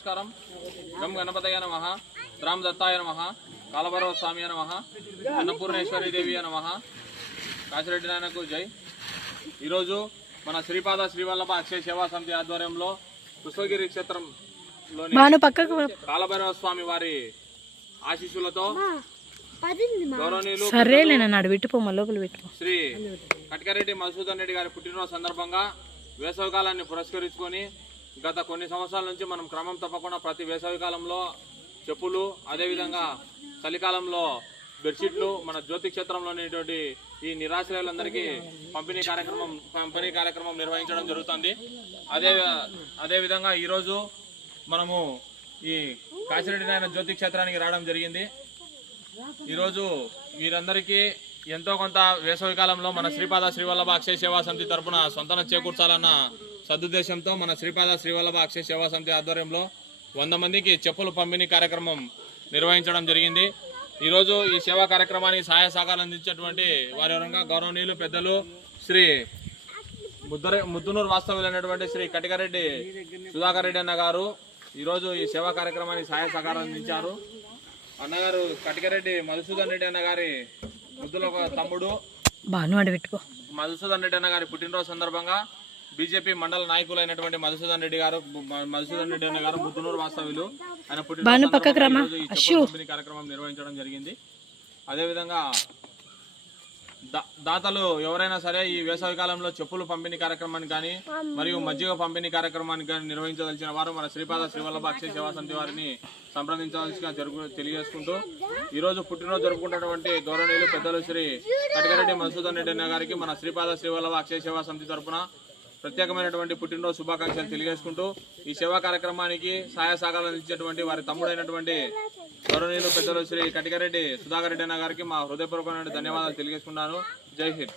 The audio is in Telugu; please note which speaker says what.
Speaker 1: నమస్కారం. గం గణపతయ నమ. రామ్ దత్తాయ నమ. కాలభైరవ స్వామి నమ. అన్నపూర్ణేశ్వరి దేవి నమ. కాశిరెడ్డి నాయనకు జై. ఈరోజు మన శ్రీపాద శ్రీవల్లభ అక్షయ సేవా సమితి ఆధ్వర్యంలో పుష్పగిరి క్షేత్రంలోని కాలభైరవ స్వామి వారి ఆశీస్సులతో గౌరవనీయులు
Speaker 2: సరేలే నన్ను అడు పెట్టుకోమా లోపల పెట్టుకో
Speaker 1: శ్రీ కట్కారెడ్డి మధుసూదన్ రెడ్డి గారి పుట్టినరోజు సందర్భంగా వేసవికాలాన్ని పురస్కరించుకొని గత కొన్ని సంవత్సరాల నుంచి మనం క్రమం తప్పకుండా ప్రతి వేసవికాలంలో చెప్పులు అదేవిధంగా చలికాలంలో బెడ్షీట్లు మన జ్యోతి క్షేత్రంలోనేటువంటి ఈ నిరాశ్రయులందరికీ పంపిణీ కార్యక్రమం పంపిణీ కార్యక్రమం నిర్వహించడం జరుగుతుంది. అదే అదేవిధంగా ఈరోజు మనము ఈ కాశిరెడ్డి నాయన జ్యోతి క్షేత్రానికి రావడం జరిగింది. ఈరోజు వీరందరికీ ఎంతో కొంత వేసవి కాలంలో మన శ్రీపాద శ్రీవల్లభ అక్షయ సేవా సమితి తరపున సొంతన చేకూర్చాలన్న సదుద్దేశంతో మన శ్రీపాద శ్రీవల్లభ అక్షయ సేవా సమితి ఆధ్వర్యంలో వంద మందికి చెప్పులు పంపిణీ కార్యక్రమం నిర్వహించడం జరిగింది. ఈరోజు ఈ సేవా కార్యక్రమానికి సహాయ సహకారం అందించినటువంటి వారి వరంగా గౌరవనీయులు పెద్దలు శ్రీ ముద్దర ముద్దునూరు వాస్తవ్యులైనటువంటి శ్రీ కటికారెడ్డి సుధాకర్ రెడ్డి అన్న గారు ఈరోజు ఈ సేవా కార్యక్రమానికి సహాయ సహకారం అందించారు. అన్నగారు కటికరెడ్డి మధుసూదన్ రెడ్డి అన్న గారి ముద్దుల తమ్ముడు మధుసూదన్ రెడ్డి అన్న గారి పుట్టినరోజు సందర్భంగా బీజేపీ మండల నాయకులైనటువంటి మధుసూదన్ రెడ్డి గారు మధుసూదన్ రెడ్డి అన్న గారు ముద్దునూరు వాస్తవ్యులు ఆయన. ఈరోజు పంపిణీ కార్యక్రమం నిర్వహించడం జరిగింది అదేవిధంగా దాతలు ఎవరైనా సరే ఈ వేసవి కాలంలో చెప్పులు పంపిణీ కార్యక్రమాన్ని కానీ మరియు మజ్జిగ పంపిణీ కార్యక్రమాన్ని కానీ నిర్వహించదలిచిన వారు మన శ్రీపాద శ్రీవల్లభ అక్షయ సేవా సమితి వారిని సంప్రదించవలసిగా జరుగు తెలియజేసుకుంటూ ఈ రోజు పుట్టినరోజు జరుపుకుంటున్నటువంటి గౌరవనీయులు పెద్దలు శ్రీ కటికరెడ్డి మధుసూదన్ రెడ్డి అన్న గారికి మన శ్రీపాద శ్రీవల్లభ అక్షయ సేవా సమితి తరపున ప్రత్యేకమైనటువంటి పుట్టినరోజు శుభాకాంక్షలు తెలియజేసుకుంటూ ఈ సేవా కార్యక్రమానికి సహాయ సహకారాలు వారి తమ్ముడైనటువంటి గౌరవనీయులు పెద్దలు శ్రీ కటికరెడ్డి సుధాకర్ రెడ్డి అన్న గారికి మా హృదయపూర్వకమైన ధన్యవాదాలు తెలియజేసుకున్నాను జై హింద్.